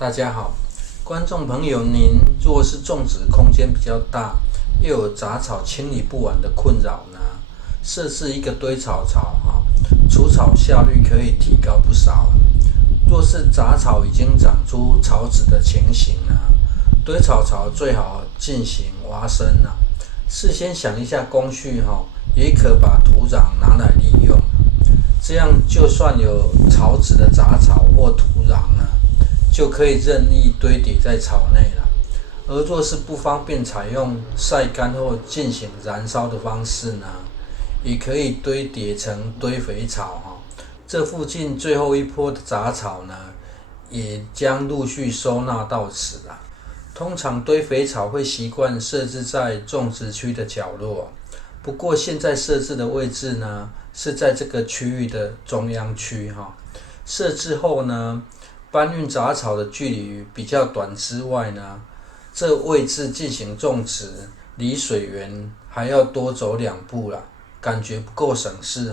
大家好，观众朋友，您若是种植空间比较大，又有杂草清理不完的困扰呢，设置一个堆草槽除草效率可以提高不少。若是杂草已经长出草籽的情形呢，堆草槽最好进行挖深事先想一下工序也可把土壤拿来利用，这样就算有草籽的杂草或土壤呢，就可以任意堆叠在槽内了。而若是不方便采用晒干或进行燃烧的方式呢，也可以堆叠成堆肥槽这附近最后一波的杂草呢，也将陆续收纳到此了。通常堆肥槽会习惯设置在种植区的角落，不过现在设置的位置呢，是在这个区域的中央区设置后呢，搬运杂草的距离比较短之外呢，这位置进行种植，离水源还要多走2步啦，感觉不够省事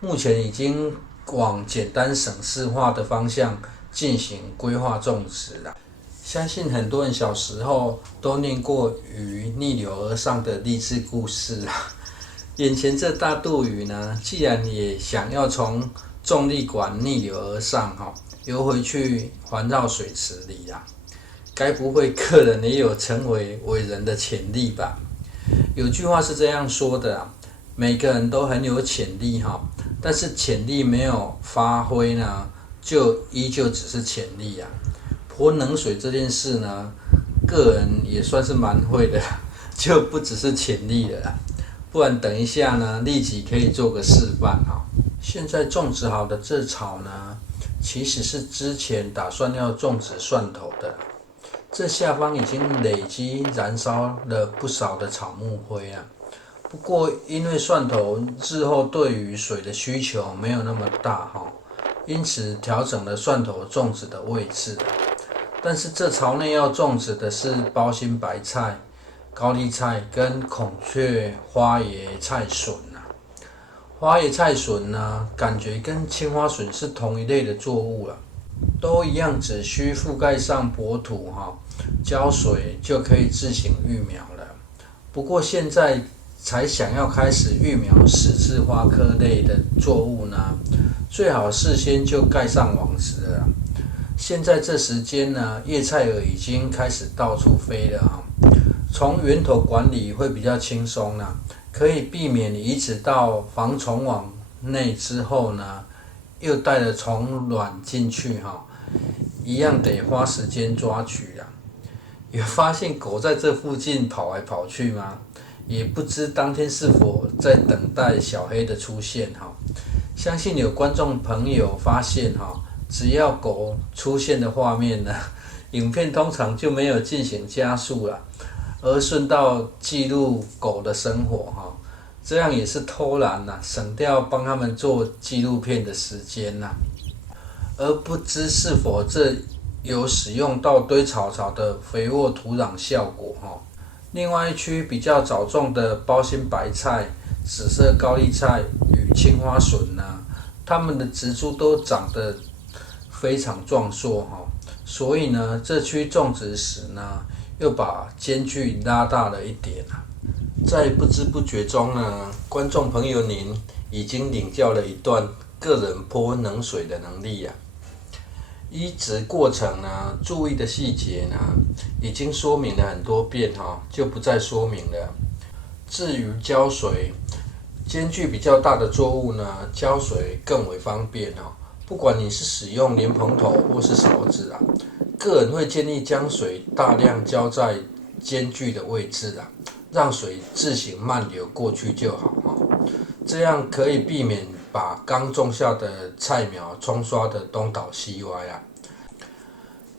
目前已经往简单省事化的方向进行规划种植了。相信很多人小时候都念过鱼逆流而上的励志故事眼前这大肚鱼呢，既然也想要从重力管逆流而上游回去环绕水池里该不会个人也有成为伟人的潜力吧？有句话是这样说的每个人都很有潜力但是潜力没有发挥呢，就依旧只是潜力泼冷水这件事呢，个人也算是蛮会的，就不只是潜力了不然等一下呢，立即可以做个示范现在种植好的这草呢，其实是之前打算要种植蒜头的，这下方已经累积燃烧了不少的草木灰不过因为蒜头日后对于水的需求没有那么大因此调整了蒜头种植的位置但是这槽内要种植的是包心白菜、高丽菜跟孔雀花椰菜笋花椰菜笋呢，感觉跟青花笋是同一类的作物都一样，只需覆盖上薄土浇水就可以自行育苗了。不过现在才想要开始育苗十字花科类的作物呢，最好事先就盖上网子了现在这时间呢，叶菜蛾已经开始到处飞了从源头管理会比较轻松可以避免移植到防虫网内之后呢，又带了虫卵进去一样得花时间抓取有发现狗在这附近跑来跑去吗？也不知当天是否在等待小黑的出现相信有观众朋友发现只要狗出现的画面呢，影片通常就没有进行加速了，而顺道记录狗的生活这样也是偷懒省掉帮他们做纪录片的时间而不知是否这有使用到堆草槽的肥沃土壤效果另外一区比较早种的包心白菜、紫色高丽菜与青花笋呢，它们的植株都长得非常壮硕所以呢，这区种植时呢，又把间距拉大了一点在不知不觉中呢，观众朋友您已经领教了一段个人泼冷水的能力移植过程呢，注意的细节呢，已经说明了很多遍就不再说明了。至于浇水，间距比较大的作物呢，浇水更为方便不管你是使用莲蓬头或是勺子个人会建议将水大量浇在间距的位置让水自行漫流过去就好这样可以避免把刚种下的菜苗冲刷得东倒西歪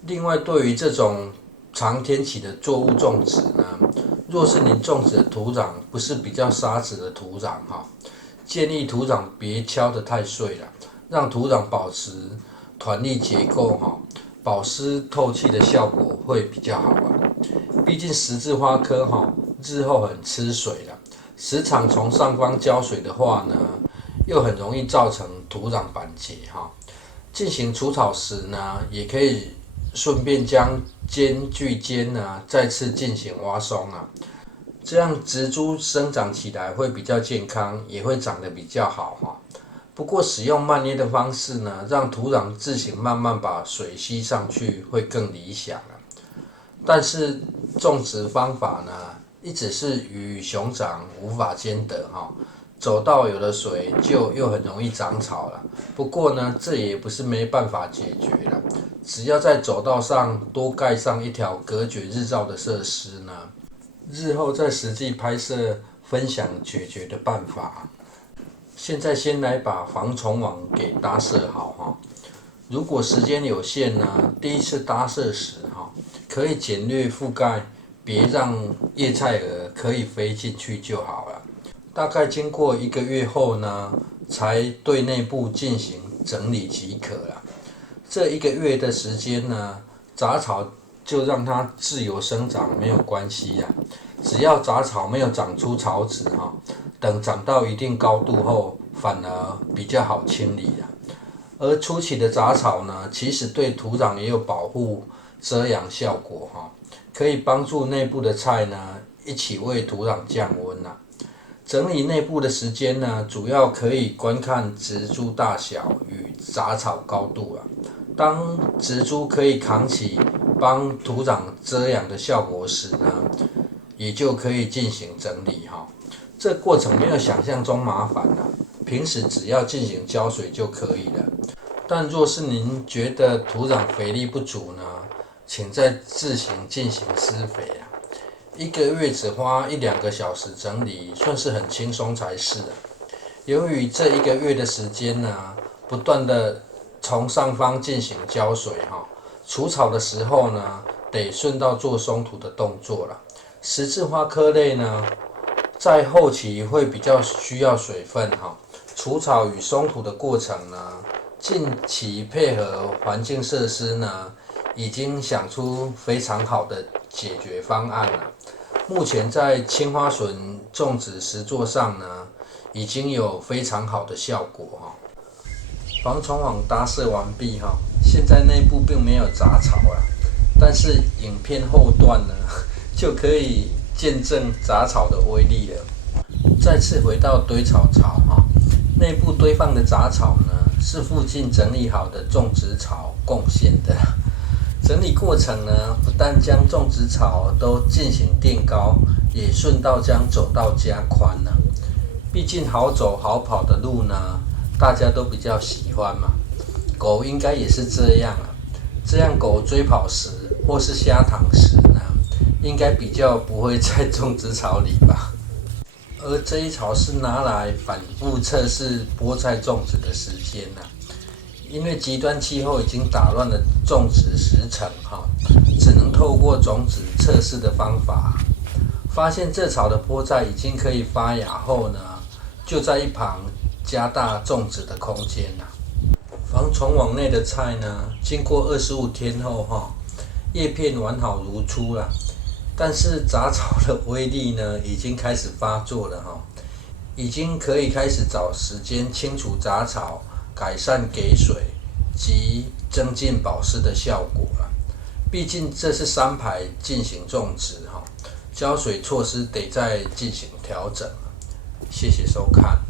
另外，对于这种长天期的作物种植呢，若是您种植的土壤不是比较沙质的土壤建议土壤别敲得太碎了，让土壤保持团粒结构保湿透气的效果会比较好毕竟十字花科日后很吃水时常从上方浇水的话呢，又很容易造成土壤板结进行除草时呢，也可以顺便将间距间呢再次进行挖松啊，这样植株生长起来会比较健康，也会长得比较好哈。不过使用慢捏的方式呢，让土壤自行慢慢把水吸上去会更理想啊。但是种植方法呢，一直是鱼与熊掌无法兼得哈。走到有了水就又很容易长草了。不过呢，这也不是没办法解决了。只要在走道上多盖上一条隔绝日照的设施呢，日后再实际拍摄分享解决的办法。现在先来把防虫网给搭设好哈。如果时间有限呢，第一次搭设时哈，可以简略覆盖，别让叶菜蛾可以飞进去就好了。大概经过1个月后呢，才对内部进行整理即可了。这1个月的时间呢，杂草就让它自由生长没有关系呀。只要杂草没有长出草籽哈，等长到一定高度后，反而比较好清理了。而初期的杂草呢，其实对土壤也有保护遮阳效果哈，可以帮助内部的菜呢一起为土壤降温啊。整理内部的时间呢，主要可以观看植株大小与杂草高度啊。当植株可以扛起帮土壤遮阳的效果时呢，也就可以进行整理哈。这过程没有想象中麻烦啊，平时只要进行浇水就可以了。但若是您觉得土壤肥力不足呢，请再自行进行施肥啊。1个月只花1-2个小时整理，算是很轻松才是啊。由于这1个月的时间呢，不断的从上方进行浇水哈，除草的时候呢，得顺道做松土的动作了。十字花科类呢，在后期会比较需要水分哈。除草与松土的过程呢，近期配合环境设施呢，已经想出非常好的解决方案了。目前在青花笋种植实作上呢，已经有非常好的效果哈。防虫网搭设完毕哈，现在内部并没有杂草了，但是影片后段呢，就可以见证杂草的威力了。再次回到堆草槽哈，内部堆放的杂草呢，是附近整理好的种植草贡献的。整理过程呢，不但将种植草都进行垫高，也顺道将走道加宽了。毕竟好走好跑的路呢，大家都比较喜欢嘛。狗应该也是这样啊。这样狗追跑时或是瞎躺时呢，应该比较不会在种植槽里吧。而这一槽是拿来反复测试菠菜种植的时间啊。因为极端气候已经打乱了种植时程哈，只能透过种子测试的方法，发现这槽的菠菜已经可以发芽后呢，就在一旁加大种植的空间了。防虫网内的菜呢，经过25天后哈，叶片完好如初了，但是杂草的威力呢，已经开始发作了哈，已经可以开始找时间清除杂草，改善给水及增进保湿的效果了。毕竟这是3排进行种植哈，浇水措施得再进行调整。谢谢收看。